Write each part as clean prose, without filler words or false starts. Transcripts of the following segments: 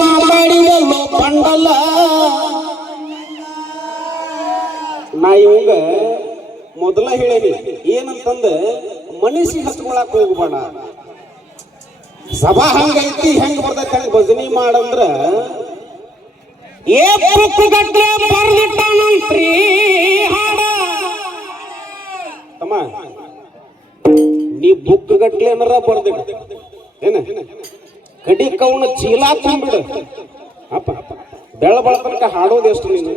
ಮಾತಾಡಿದಲ್ಲೋ ಬಂಡಲ್ಲ. ನಾ ಇವಂಗ ಮೊದಲ ಹೇಳೇನಿ ಏನಂತಂದ ಮನಸ್ಸಿಗೆ ಹಚ್ಕೊಳಕ್ ಹೋಗ್ಬೇಡ. ಸಭಾ ಹಂಗೈತಿ ಹೆಂಗ್ ಬರ್ತೈತಿ ಹಂಗ ಭಜನಿ ಮಾಡಂದ್ರ ಏ ಗಟ್ಲೆ ಬರ್ದಿಟ್ಟಾನಂತ್ರಿ ಹಾಡ. ತಮ್ಮ ನೀ ಬುಕ್ ಗಟ್ಲೆ ಏನಾರ ಬರ್ದಿಡ ಏನ ಕಡಿ ಕವನ ಚೀಲ ತುಂಬಿಡು. ಅಪ್ಪ ಬೆಳ ತನಕ ಹಾಡೋದು ಎಷ್ಟು ನೀನು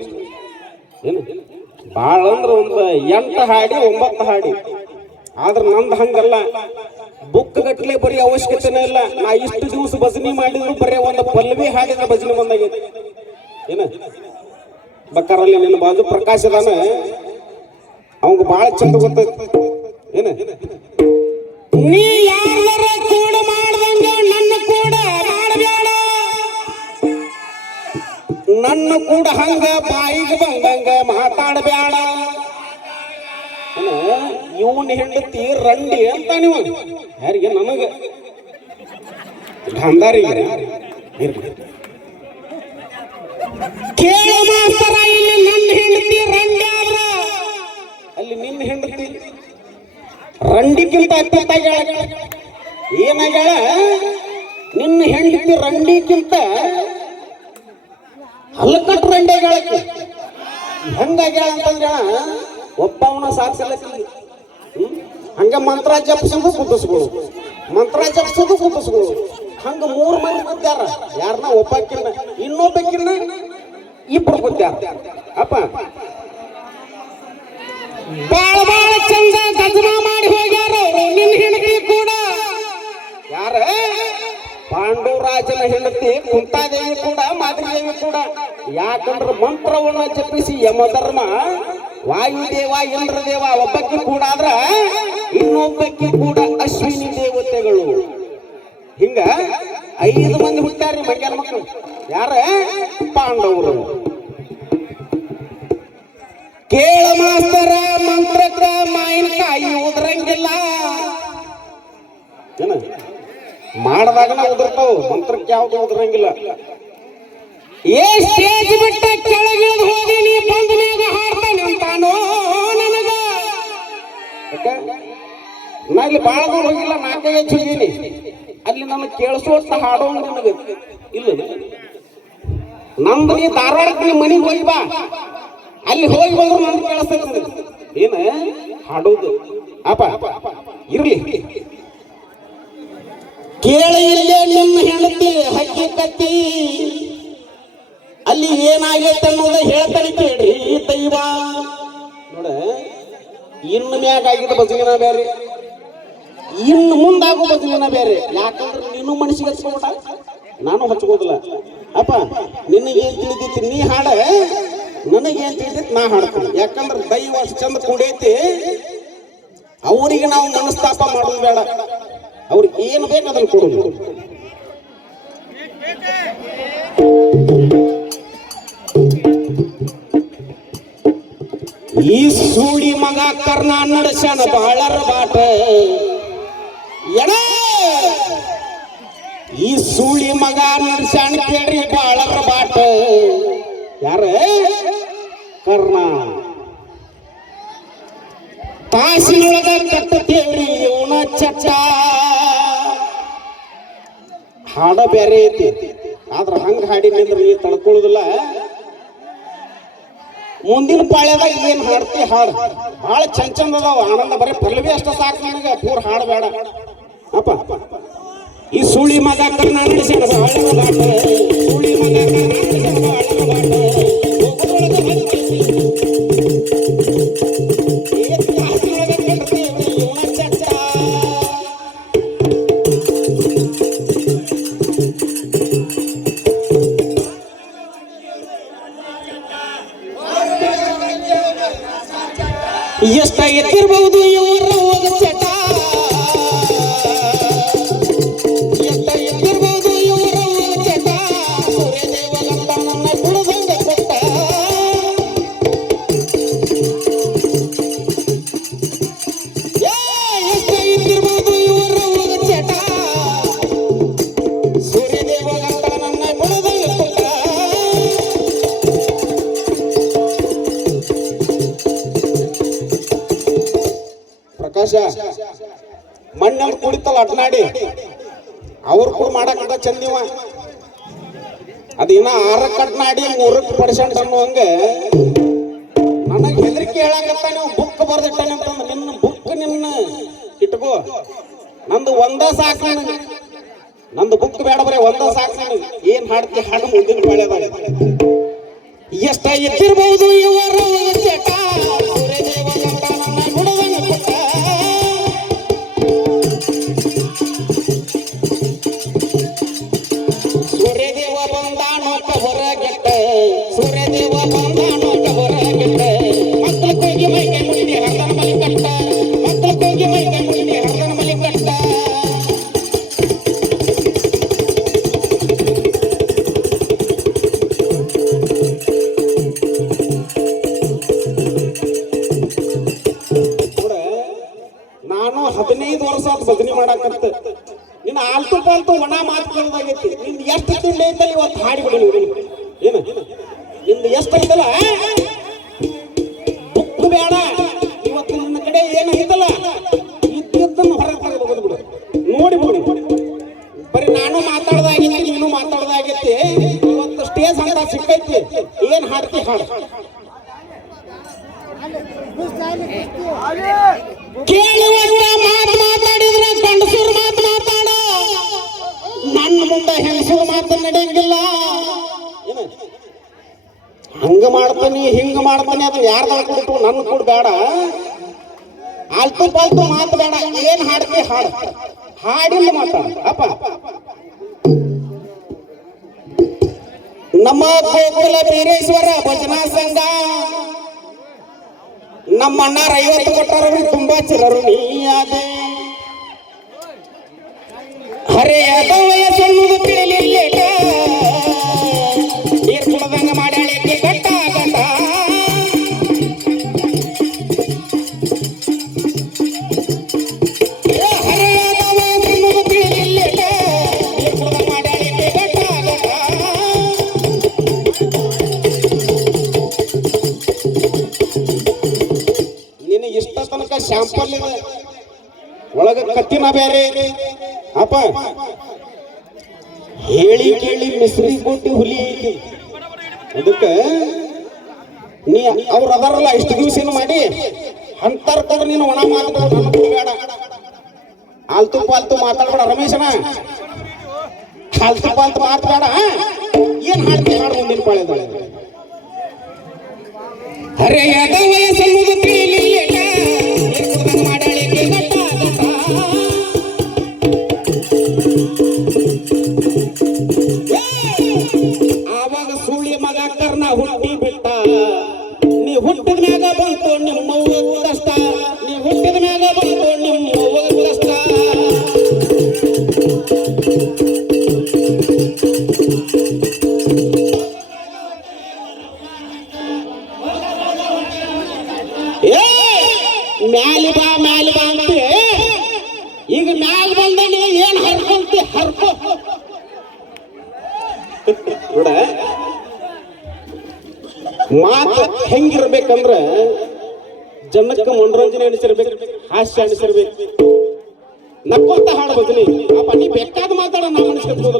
ಏನು ಬಾಳ ಅಂದ್ರ ಒಂದು 8 ಹಾಡಿ 9 ಹಾಡಿ. ಆದ್ರ ನಂದು ಹಂಗಲ್ಲ, ಬುಕ್ ಗಟ್ಲೆ ಬರೀ ಅವಶ್ಯಕತೆನೇ ಇಲ್ಲ. ನಾ ಇಷ್ಟು ದಿವಸ ಭಜನಿ ಮಾಡಿದ್ರು ಬರೀ ಒಂದು ಪಲ್ವಿ ಹಾಡಿದ ಭಜನೆ ಬಂದಾಗೈತಿ ಏನ. ಬಕ್ಕಾರಲ್ಲಿ ನಿನ್ನ ಬಾಜು ಪ್ರಕಾಶ್ ಅದಾನ, ಅವಂಗ ಬಾಳ ಚಂದ ಗೊತ್ತೈತಿ ಏನ. ನೀ ಯಾರ ಕೂಡ ಮಾಡ್ದಂಗ ನನ್ನ ಕೂಡ ಮಾಡಬೇಡ, ನನ್ನ ಕೂಡ ಹಂಗ ಬಾಯಿಗೆ ಬಂದಂಗ ಮಾತಾಡಬೇಡ. ಇವನ್ ಹೆಂಡತಿ ರಂಡಿ ಅಂತ ನೀವು ಯಾರಿಗೆ ನನಗ ಗಾಂಧಾರಿಗೆ ಕೇಳ ಮಾಸ್ತರ. ಇಲ್ಲಿ ನನ್ನ ಹೆಂಡತಿ ರಂಡಿ ಆದ್ರ ಅಲ್ಲಿ ನಿನ್ನ ಹೆಂಡತಿ ರಂಡಿಕ್ಕಿಂತ ಅತ್ಯತ್ತಾಗ್ಯಾಳ. ಏನಾಗ್ಯಾಳ? ನಿನ್ನ ಹೆಂಡತಿ ರಂಡಿಕ್ಕಿಂತ ಹಲ್ಲಕಟ್ಟು ರಂಡಿ ಆಗ್ಯಾಳಕ್ಕೆ. ಹೆಂಗಾಗ್ಯಾಳ ಅಂತಂದ್ರ ಒಬ್ಬವನ ಸಾಕ್ಷಿಲ್ಲ. ಹಂಗ ಮಂತ್ರ ಜಪಿಸೋದು ಕುದಿಸ್ಬೋದು, ಮಂತ್ರ ಜಪಿಸೋದು ಕುದಿಸ್ಬೋದು. ಹಂಗ 3 ಮಂದಿ ಕೂತ್ಯಾರ. ಯಾರನ್ನ ಒಬ್ಬಾಕಿನ ಇನ್ನೊಬ್ಬಕಿನ ಇಬ್ರು ಕೂತ್ಯಾರ. ಅಪ್ಪ ಬಾಳ ಬಾಳ ಚಂದ ಗಜನ ಮಾಡಿ ಹೋಗ್ಯಾರ ನಿನ್ನ ಹೆಂಡತಿ ಕೂಡ. ಯಾರ? ಪಾಂಡುರಾಜನ ಹೆಂಡತಿ ಕುಂತಾದೇವಿ ಕೂಡ ಮಾದ್ರಿದೇವಿ ಕೂಡ. ಯಾಕಂದ್ರ ಮಂತ್ರವನ್ನ ಜಪಿಸಿ ಯಮಧರ್ಮ ವಾಯುದೇವ ಇಂದ್ರದೇವ ಒಬ್ಬಕ್ಕೆ ಕೂಡ ಆದ್ರ ಇನ್ನೊಬ್ಬಕ್ಕೆ ಕೂಡ ಅಶ್ವಿನಿ ದೇವತೆಗಳು. ಹಿಂಗ 5 ಮಂದಿ ಹುಟ್ಟಾರಿ ಮಂಗ್ಯಾನ ಮಕ್ಕಳು. ಯಾರ? ಪಾಂಡವರು. ಕೇಳ ಮಾಸ್ತರ, ಮಂತ್ರಕ್ಕ ಮಾವಿನಕಾಯಿ ಉದ್ರಂಗಿಲ್ಲ ಏನ. ಮಾಡದಾಗನ ಉದುರ್ತಾವ, ಮಂತ್ರಕ್ಕೆ ಯಾವ್ದು ಉದ್ರಂಗಿಲ್ಲ. ಏ ಸ್ಟೇಜ್ ಬಿಟ್ಟ ಕೆಳಗಿಳಿದು ಹೋಗಿ ನೀ ಬಂದ ಮ್ಯಾಗ ಹಾಡ್ತಾನೆ ಅಂತಾನೋ ನನಗ. ನಾ ಇಲ್ಲಿ ಬಾಳ ದೂರ ಹೋಗಿಲ್ಲ, 4 ಹೋಗಿನಿ. ಅಲ್ಲಿ ನನಗೆ ಕೇಳಿಸೋಷ್ಟ ಹಾಡೋ ನನಗ ಇಲ್ಲ. ನಮ್ದು ನೀ ಧಾರವಾಡಕ್ಕೆ ನಿಮ್ಮ ಮನೆಗೆ ಹೋಗಿ ಬಾ, ಅಲ್ಲಿ ಹೋಗಿ ಬಂದ್ರು ನನ್ಗೆ ಕೇಳಿಸ್ತೈತಿ ಏನ ಹಾಡೋದು. ಅಪ್ಪ ಇರ್ಲಿ. ಕೇಳ ಇಲ್ಲೇ ನಿಮ್ಮ ಹೆಂಡತಿ ಹಕ್ಕಿಕತ್ತಿ ಅಲ್ಲಿ ಏನಾಗೈತೆ ಅನ್ನೋದ ಹೇಳ್ತಾನೆ ಕೇಳ್ರಿ ದೈವ. ನೋಡ, ಇನ್ನು ಮ್ಯಾಗ ಆಗಿದ್ದ ಭಜನೆನ ಬೇರೆ, ಇನ್ನು ಮುಂದಾಗೋ ಭಜನೆನ ಬೇರೆ. ಯಾಕಂದ್ರೆ ನೀನು ಮನಸ್ಸಿಗೆ ಹಚ್ಕೋಬೇಡ, ನಾನು ಹಚ್ಕೋದಿಲ್ಲ. ಅಪ್ಪ ನಿನಗೇನ್ ತಿಳಿದೈತಿ ನೀ ಹಾಡ, ನನಗೇನ್ ತಿಳಿದೈತಿ ನಾ ಹಾಡ್ತೀನಿ. ಯಾಕಂದ್ರೆ ದೈವ ಅಷ್ಟು ಚಂದ ಕೂಡೈತಿ, ಅವರಿಗೆ ನಾವು ಮನಸ್ತಾಪ ಮಾಡೋದು ಬೇಡ. ಅವ್ರಿಗೆ ಏನು ಬೇಕು ಅದನ್ನು ಕೊಡೋದು. ಈ ಸೂಡಿ ಮಗ ಕರ್ಣ ನಡೆಸಣ ಬಾಳರ ಬಾಟ ಎಡ. ಈ ಸೂಳಿ ಮಗ ನಡೆಸಣ ಕೇಳ್ರಿ ಬಾಳರ ಬಾಟ. ಯಾರ? ಕರ್ಣ. ತಾಸಿನೊಳಗ ಕಟ್ಟತೇವ್ರಿ ಇವನ ಚಟ. ಹಾಡ ಬೇರೆ ಐತಿ, ಆದ್ರ ಹಂಗ ಹಾಡಿ ನಿಂದ್ರೆ ನೀ ತಡ್ಕೊಳ್ಳುದಿಲ್ಲ. ಮುಂದಿನ ಪಾಳ್ಯದಾಗ ಏನ್ ಹಾಡ್ತಿ ಹಾಡು, ಬಹಳ ಚಂದ ಅದಾವ ಆನಂದ. ಬರೀ ಪಲ್ಲವಿ ಅಷ್ಟ ಸಾಕು ನನಗ, ಪೂರ್ ಹಾಡು ಬೇಡ. ಅಪ್ಪ ಈ ಸುಳಿ ಮಗ ಕರ್ಣ ನಡೆಸಣ ಬಾಳರ ಬಾಟ, ಸುಳಿ ಮಗ ಕರ್ಣ ನಡೆಸಣ ಬಾಳರ ಬಾಟ. ಎಷ್ಟ ಎತ್ತಿರ್ಬಹುದು ಇವರ ಹೋಗ ಚಟ, ಎಷ್ಟ ಎತ್ತಿರ್ಬಹುದು ಇವರ ಹೋಗ ಚಟ. ಸೂರ್ಯದೇವಗಂತ ನನ್ನ ಕುಳದಂಗ ಕೊಟ್ಟ. ಎಷ್ಟ ಎತ್ತಿರ್ಬಹುದು ಇವರ ಹೋಗ ಚಟ. ಸೂರ್ಯದೇವಗಂತ ನನ್ನ ಕುಳದಂಗ ಮಣ್ಣೆಲ್ಲ ಕುಡಿತಲ್ಲ ಅಡ್ನಾಡಿ ಅವ್ರು ಕೂಡ ಮಾಡಾಕ ಚಂದಿವ ಅದಿನ್ನ 6ಕ್ಕೆ ಅಡ್ನಾಡಿ 3% ಅನ್ನುವಂಗ ನನಗೆ ಹೆದರಿಕೆ ಹೇಳಾಕತ್ತ ನೀವು ಬುಕ್ ಬರ್ದಿಟ್ಟಾನೆ ಅಂತಂದ್ರೆ ನಿನ್ನ ಬುಕ್ ನಿನ್ನ ಇಟ್ಕೋ ನಂದು ಒಂದ ಸಾಕು ನಂದು ಬುಕ್ ಬೇಡ ಬರೀ ಒಂದ ಸಾಕು ಏನ್ ಹಾಡ್ತಿ ಹಾಡು ಮುಂದಿನ ಪಾಳ್ಯದ ಎಷ್ಟ ಎತ್ತಿರ್ಬಹುದು ಇವರು ಚಟ ಸೂರ್ಯದೇವ ಗಂಟ ನನ್ನ ಗುಡವನ್ನು ಕೊಟ್ಟ ಸೂರ್ಯದೇವ ಬಂದಾನೋಕ ಹೊರಗೆಟ್ಟ ಸೂರ್ಯದೇವ ಬಂದಾನೋಕ ಹೊರಗೆಟ್ಟ ಮಕ್ಕಳ ಕೋಗಿ ಮೈಗೆ ಮುಡಿ ಹರ್ದನ ಮಲಿ ಕಟ್ಟ ಮಕ್ಕಳ ಕೋಗಿ ಮೈಗೆ ಮುಡಿ ಹರ್ದನ ಮಲಿ ಕಟ್ಟ ನಾನು 15 ವರ್ಷ ಆತ ಭಜನೆ ಮಾಡಾಕಂತ ನಿನ್ನ ಆಲ್ತು ಪಾಲ್ತು ಒಣ ಮಾತು ಕೇಳೋದಾಗೈತಿ ನಿಂದು ಎಷ್ಟು ತಿಂಡಿ ಐತಲ್ಲ ಇವತ್ತು ಹಾಡಿಬಿಡು ಏನು ನಿಂದು ಎಷ್ಟು ಐತಲ್ಲ ಬುಕ್ ಬೇಡ ಇವತ್ತು ನನ್ನ ಕಡೆ ಏನು ಐತಲ್ಲ ಇದ್ದನ್ನು ಹೊರಗೆ ತೆಗೆದು ಬಿಡು ನೋಡಿಬಿಡು ಬರೀ ನಾನು ಮಾತಾಡ್ದಾಗೈತಿ ನೀನು ಮಾತಾಡ್ದಾಗೈತಿ ಇವತ್ತು ಸ್ಟೇಜ್ ಅಂತ ಸಿಕ್ಕೈತಿ ಏನ್ ಹಾಡ್ತಿ ಹಾಡು ಕೇಳುವಂತ ಮಾತು ಮಾತಾಡಿದ್ರೆ ಗಂಡಸೂರು ಮಾತು ಮಾತಾಡ ನನ್ನ ಮುಂದೆ ಹೆಂಗಸೂರು ಮಾತು ನಡೆಯಂಗಿಲ್ಲ ಹಂಗ ಮಾಡ್ತಾನಿ ಹಿಂಗ ಮಾಡ್ತಾನೆ ಅದು ಯಾರ್ದಾರ ಕೊಡ್ತು ನನ್ನ ಕೂಡ ಬೇಡ ಆಲ್ತು ಪಾಲ್ತು ಮಾತು ಬೇಡ ಏನ್ ಹಾಡ್ತಿ ಹಾಡು ಹಾಡಿಲ್ಲ ಮಾತಾಡ ಅಪ್ಪ ನಮ್ಮ ಗೋಕುಲ ಬೀರೇಶ್ವರ ಭಜನಾ ಸಂಘ ನಮ್ಮ ಅಣ್ಣಾರ 50 ಕೊಟ್ಟರು ತುಂಬಾ ಚಿಲ್ಲರು ನೀಯಾದೆ ಹರೆಯದ ವಯಸ್ಸನ್ನುವುದು ತಿಳಿಲಿಲ್ಲ ನೀರು ಕುಡದಂಗ ಮಾಡ್ಯಾಳಿಕೆ ಗಟ್ಟ ಗಟ್ಟ ಹರೆಯದ ವಯಸ್ಸನ್ನುವುದು ತಿಳಿಲಿಲ್ಲ ನೀರು ಕುಡದಂಗ ಮಾಡ್ಯಾಳಿಕೆ ಗಟ್ಟ ಗಟ್ಟ ಇಷ್ಟ ತನಕ ಶಾಂಪಲ್ ಇದೆ ಒಳಗ ಕತ್ತಿನ ಬೇರೆ ಅಪ್ಪ ಹೇಳಿ ಕೇಳಿ ಮಿಸ್ರಿ ಕೊಟ್ಟಿ ಹುಲಿ ಐತಿ ಅದಕ್ಕೆ ನೀ ಅವ್ರು ಅದಾರಲ್ಲ ಇಷ್ಟು ದಿವಸ ಏನು ಮಾಡಿ ಅಂತರ್ಕೊಂಡ್ರೆ ನೀನು ಒಣ ಮಾತಾಡ ಬೇಡ ಆಲ್ತು ಪಾಲ್ತು ಮಾತಾಡ್ಬೇಡ ರಮೇಶನ ಆಲ್ತು ಪಾಲ್ತು ಮಾತಾಡ ಏನ್ ಹಾಡ್ತಿ ಹಾಡು ಮುಂದಿನ ಪಾಳ್ಯದ ಹರೆಯದ ವಯಸ್ಸೆನ್ನುವುದು ತಿಳಿಲಿಲ್ಲ ಮಾಡಳಿಕೆ ಗಟ್ಟ ಗಟ್ಟ ಆವಾಗ ಸುಳ್ಳಿ ಮಗ ಕರ್ಣ ಹುಟ್ಟಿ ಬಿಟ್ಟ ನೀ ಹುಟ್ಟಿದ ಮ್ಯಾಗ ಬಂತು ನಿಮ್ಮವ್ವ ಕಷ್ಟ ನೀ ಹುಟ್ಟಿದ ಮ್ಯಾಗ ಬಂತು ನಿಮ್ಮವ್ವ ಕಷ್ಟ ಮ್ಯಾಲಿ ಬಾ ಅಂತ ಈಗ ಮ್ಯಾಲ ಬಂದ ನೀ ಏನ್ ಹರ್ಕೊಂತಿ ಹರ್ಕೋ ನೋಡ ಮಾತು ಹೆಂಗಿರ್ಬೇಕಂದ್ರ ಜನಕ್ಕೆ ಮನೋರಂಜನೆ ಅನಿಸಿರ್ಬೇಕು ಹಾಸ್ಯ ಅನಿಸಿರ್ಬೇಕು ನಕ್ಕೊಂತ ಹಾಡ್ಬೋದು ಅಪ್ಪ ನೀ ಬೇಕಾದ ಮಾತಾಡ ನಾ ಮನಸ್ಸಿಗೆ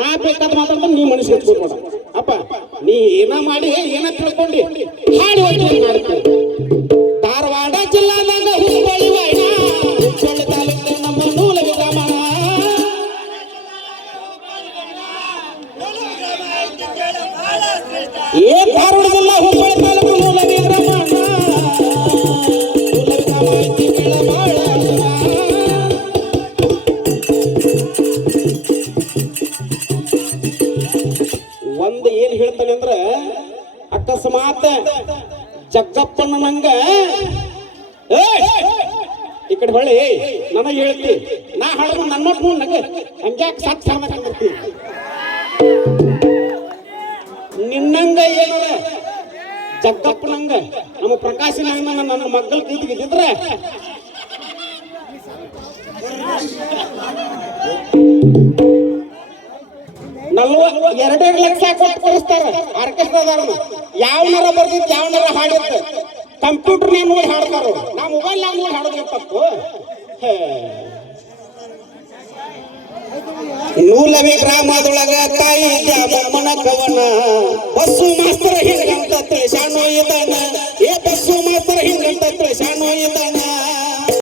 ನಾ ಬೇಕಾದ ಮಾತಾಡ ನೀ ಮನಸ್ಸಿಗೆ ಹಚ್ಕೋಬೇಡ ಅಪ್ಪ ನೀ ಏನ ಮಾಡಿ ಏನ ತಿಳ್ಕೊಂಡಿ ಹಾಡಿ ಹೋಗಿ ಮಾಡ್ತೀವಿ ಧಾರವಾಡ ಜಿಲ್ಲಾದಾಗ ಹುಬ್ಬಳ್ಳಿ ವಾಯ್ನ ಹುಬ್ಬಳ್ಳಿ ತಾಲೂಕು ನಮ್ಮ ಮೂಲ ಗ್ರಾಮ ಏ ಧಾರವಾಡ ಜಿಲ್ಲಾ ಹುಬ್ಬಳ್ಳಿ ತಾಲೂಕು ಮೂಲ ಗ್ರಾಮ ಒಂದು ಏನ್ ಹೇಳ್ತಾನೆ ಅಂದ್ರ ಅಕಸ್ಮಾತ್ ಜಗ್ಗಪ್ಪನ ನಂಗ ಈ ಕಡೆ ಹೊಳ್ಳಿ ನನಗೆ ಹೇಳ್ತಿ ನಾ ಹಾಡು ನನ್ನ ನಂಗ ಹಂಗ್ಯಾಕ ಸತ್ ಸಾರ್ತಿ ನಿನ್ನಂಗ ಏನದ ಜಗ್ಗಪ್ಪನಂಗ ನಮ್ಮ ಪ್ರಕಾಶಿನಂಗ ನನ್ನ ಮಕ್ಕಳ ಕೂತಿದ್ರೆ $2 ಲಕ್ಷ ಕೊಟ್ಟು ಕಳಿಸ್ತಾರ ಆರ್ಕೆಸ್ಟ್ರಾದವ್ರನ್ನ ಯಾವನಾರ ಬರ್ದಿತ್ತು ಯಾವನಾರ ಹಾಡಿತ್ತು ಕಂಪ್ಯೂಟರ್ ನೋಡಿ ಹಾಡ್ತಾರ ನಾ ಮೊಬೈಲ್ ನೋಡಿ ಹಾಡೋದ್ರ ತಪ್ಪು ನೂಲವಿ ಗ್ರಾಮದೊಳಗ ತಾಯಿ ಜಾಮನ ಕವನ ಬಸ್ಸು ಮಾಸ್ತರ ಹಿಂಗಂತ ತಿಳಿಸಾಣೋ ಇದ